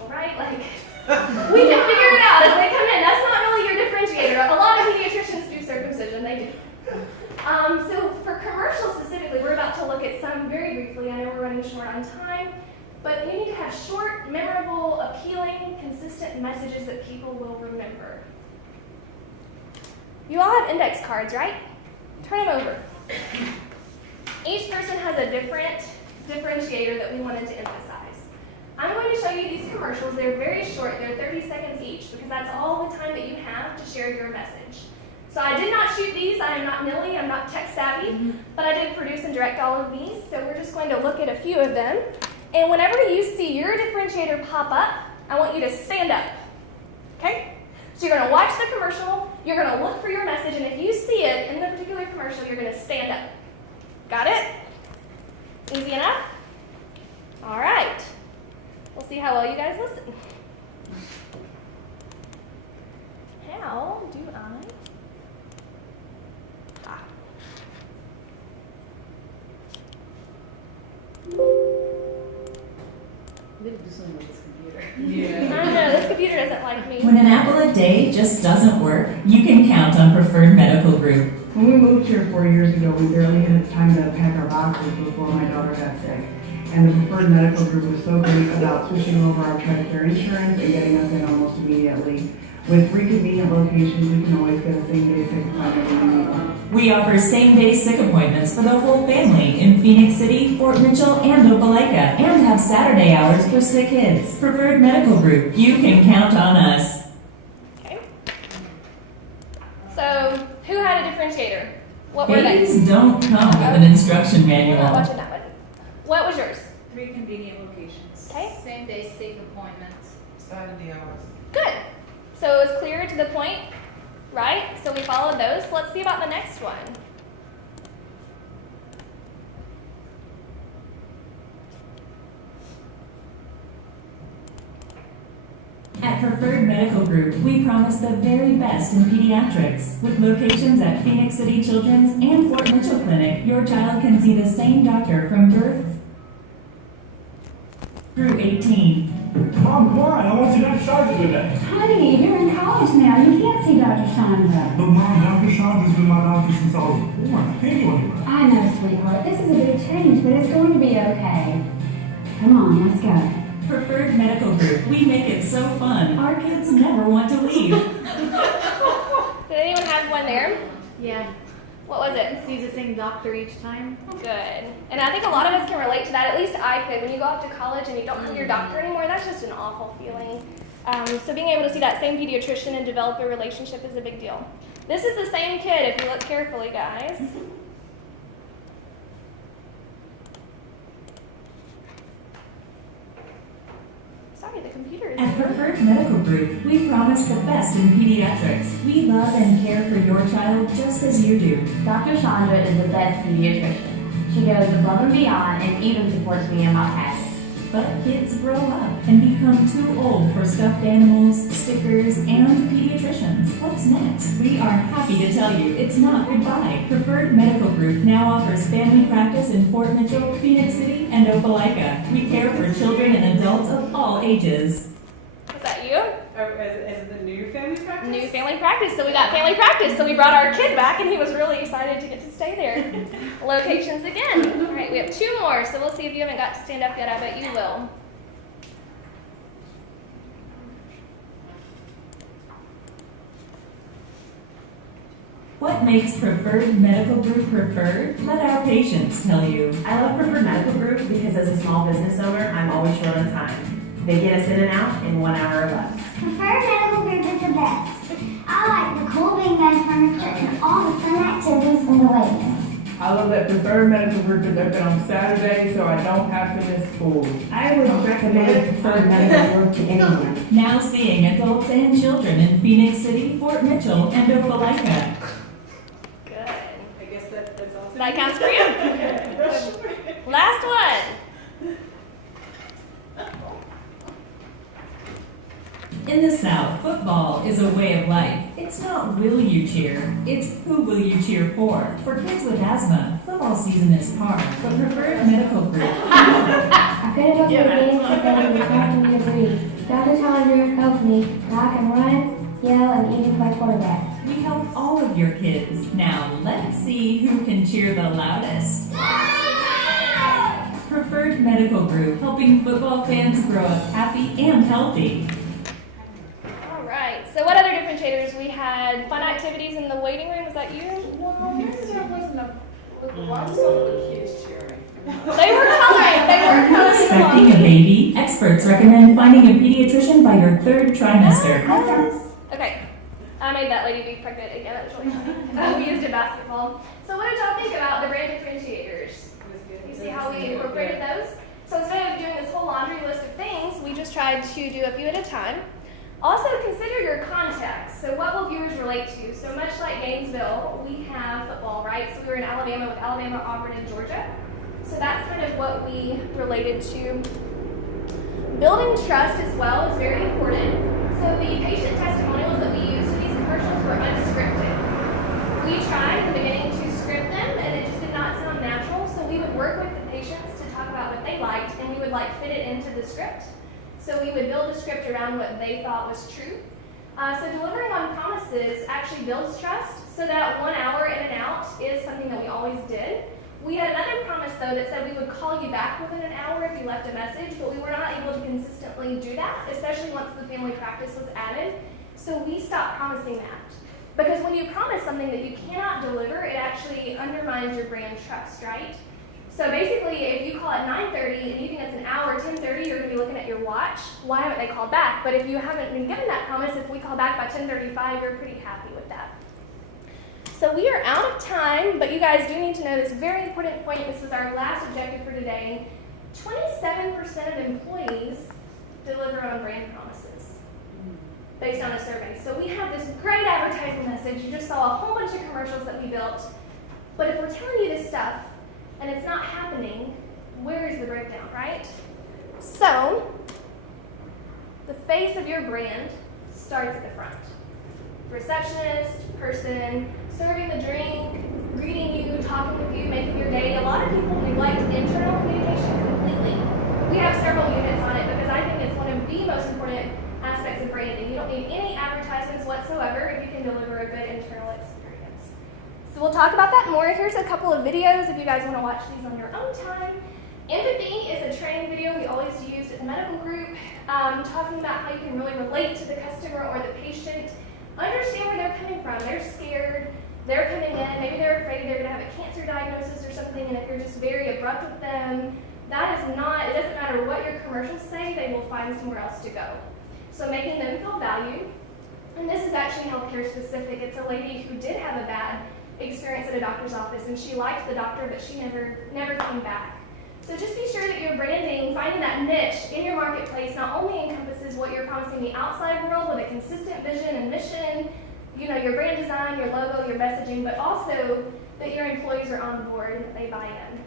commercial, right? Like, we can figure it out as they come in. That's not really your differentiator. A lot of pediatricians do circumcision, they do. So for commercials specifically, we're about to look at some very briefly. I know we're running short on time, but you need to have short, memorable, appealing, consistent messages that people will remember. You all have index cards, right? Turn them over. Each person has a different differentiator that we wanted to emphasize. I'm going to show you these commercials. They're very short. They're 30 seconds each because that's all the time that you have to share your message. So I did not shoot these. I am not Millie. I'm not tech savvy, but I did produce and direct all of these. So we're just going to look at a few of them. And whenever you see your differentiator pop up, I want you to stand up. Okay? So you're going to watch the commercial. You're going to look for your message. And if you see it in the particular commercial, you're going to stand up. Got it? Easy enough? All right. We'll see how well you guys listen. How do I? We need to do something with this computer. I know, this computer doesn't like me. When an apple a day just doesn't work, you can count on Preferred Medical Group. When we moved here 4 years ago, we barely had time to pack our boxes before my daughter got sick. And the Preferred Medical Group was so great about switching over our TRICARE insurance and getting us in almost immediately. With 3 convenient locations, we can always get a same-day sick appointment when we need one. We offer same-day sick appointments for the whole family in Phoenix City, Fort Mitchell, and Opelika, and have Saturday hours for sick kids. Preferred Medical Group, you can count on us. Okay. So, who had a differentiator? What were they? Babies don't come with an instruction I'm not manual. watching that one. What was yours? 3 convenient locations. Okay. Same day sick appointments. Saturday hours. Good. So it was clear to the point, right? So we followed those. Let's see about the next one. At Preferred Medical Group, we promise the very best in pediatrics. With locations at Phoenix City Children's and Fort Mitchell Clinic, your child can see the same doctor from birth through 18. Mom, why? I want to see Dr. Chandra today. Honey, you're in college now. You can't see Dr. Chandra. But Mom, Dr. Chandra's been my doctor since I was born. I can't go anywhere. I know, sweetheart. This is a big change, but it's going to be okay. Come on, let's go. Preferred Medical Group, we make it so fun, our kids never want to leave. Did anyone have one there? Yeah. What was it? See the same doctor each time. Good. And I think a lot of us can relate to that. At least I could. When you go off to college and you don't have your doctor anymore, that's just an awful feeling. So being able to see that same pediatrician and develop a relationship is a big deal. This is the same kid if you look carefully, guys. Sorry, the computer is... At Preferred Medical Group, we promise the best in pediatrics. We love and care for your child just as you do. Dr. Chandra is the best pediatrician. She goes above and beyond and even supports me in my passion. But kids grow up and become too old for stuffed animals, stickers, and pediatricians. What's next? We are happy to tell you it's not goodbye. Preferred Medical Group now offers family practice in Fort Mitchell, Phoenix City, and Opelika. We care for children and adults of all ages. Is that you? As the new family practice? New family practice. So we got family practice. So we brought our kid back, and he was really excited to get to stay there. Locations again. All right, we have 2 more. So we'll see if you haven't got to stand up yet. I bet you will. What makes Preferred Medical Group preferred? Let our patients tell you. I love Preferred Medical Group because as a small business owner, I'm always short on time. They get us in and out in 1 hour or less. Preferred Medical Group is the best. I like the cool big bed furniture and all the fun activities in the waiting room. I love that Preferred Medical Group is open on Saturday, so I don't have to miss school. I would recommend Preferred Medical Group to anyone. Now seeing adults and children in Phoenix City, Fort Mitchell, and Opelika. Good. I guess that's also. That counts for you. Last one. In the South, football is a way of life. It's not will you cheer, it's who will you cheer for. For kids with asthma, football season is hard, but Preferred Medical Group. I couldn't go to the game today with nothing to breathe. Dr. Talinger helped me. Now I can run, yell, and even play quarterback. We help all of your kids. Now let's see who can cheer the loudest. Preferred Medical Group, helping football fans grow up happy and healthy. All right. So what other differentiators? We had fun activities in the waiting room. Was that you? Well, there wasn't a, well, I just saw the little kids cheering. They were coloring. They were coloring. Expecting a baby? Experts recommend finding a pediatrician by your 3rd trimester. Okay. I made that lady be pregnant again. That was really funny. We used a basketball. So what did y'all think about the brand differentiators? You see how we incorporated those? So instead of doing this whole laundry list of things, we just tried to do a few at a time. Also consider your context. So what will viewers relate to? So much like Gainesville, we have football, right? So we were in Alabama with Alabama, Auburn, and Georgia. So that's kind of what we related to. Building trust as well is very important. So the patient testimonials that we used for these commercials were unscripted. We tried in the beginning to script them, and it just did not sound natural. So we would work with the patients to talk about what they liked, and we would fit it into the script. So we would build a script around what they thought was true. So delivering on promises actually builds trust, so that 1 hour in and out is something that we always did. We had another promise, though, that said we would call you back within an hour if you left a message, but we were not able to consistently do that, especially once the family practice was added. So we stopped promising that. Because when you promise something that you cannot deliver, it actually undermines your brand trust, right? So basically, if you call at 9:30 and you think it's an hour, 10:30, you're going to be looking at your watch. Why haven't they called back? But if you haven't been given that promise, if we call back by 10:35, you're pretty happy with that. So we are out of time, but you guys do need to know this very important point. This was our last objective for today. 27% of employees deliver on brand promises based on a survey. So we have this great advertising message. You just saw a whole bunch of commercials that we built. But if we're telling you this stuff and it's not happening, where is the breakdown, right? So the face of your brand starts at the front. Receptionist, person, serving the drink, greeting you, talking with you, making your day. A lot of people neglect internal communication completely. We have several units on it because I think it's one of the most important aspects of branding. You don't need any advertisements whatsoever if you can deliver a good internal experience. So we'll talk about that more. Here's a couple of videos if you guys want to watch these on your own time. Empathy is a training video we always use at the medical group, talking about how you can really relate to the customer or the patient. Understand where they're coming from. They're scared. They're coming in. Maybe they're afraid they're going to have a cancer diagnosis or something, and if you're just very abrupt with them, that is not, it doesn't matter what your commercials say, they will find somewhere else to go. So making them feel valued. And this is actually healthcare specific. It's a lady who did have a bad experience at a doctor's office, and she liked the doctor, but she never came back. So just be sure that your branding, finding that niche in your marketplace, not only encompasses what you're promising the outside world with a consistent vision and mission, your brand design, your logo, your messaging, but also that your employees are on board and that they buy in.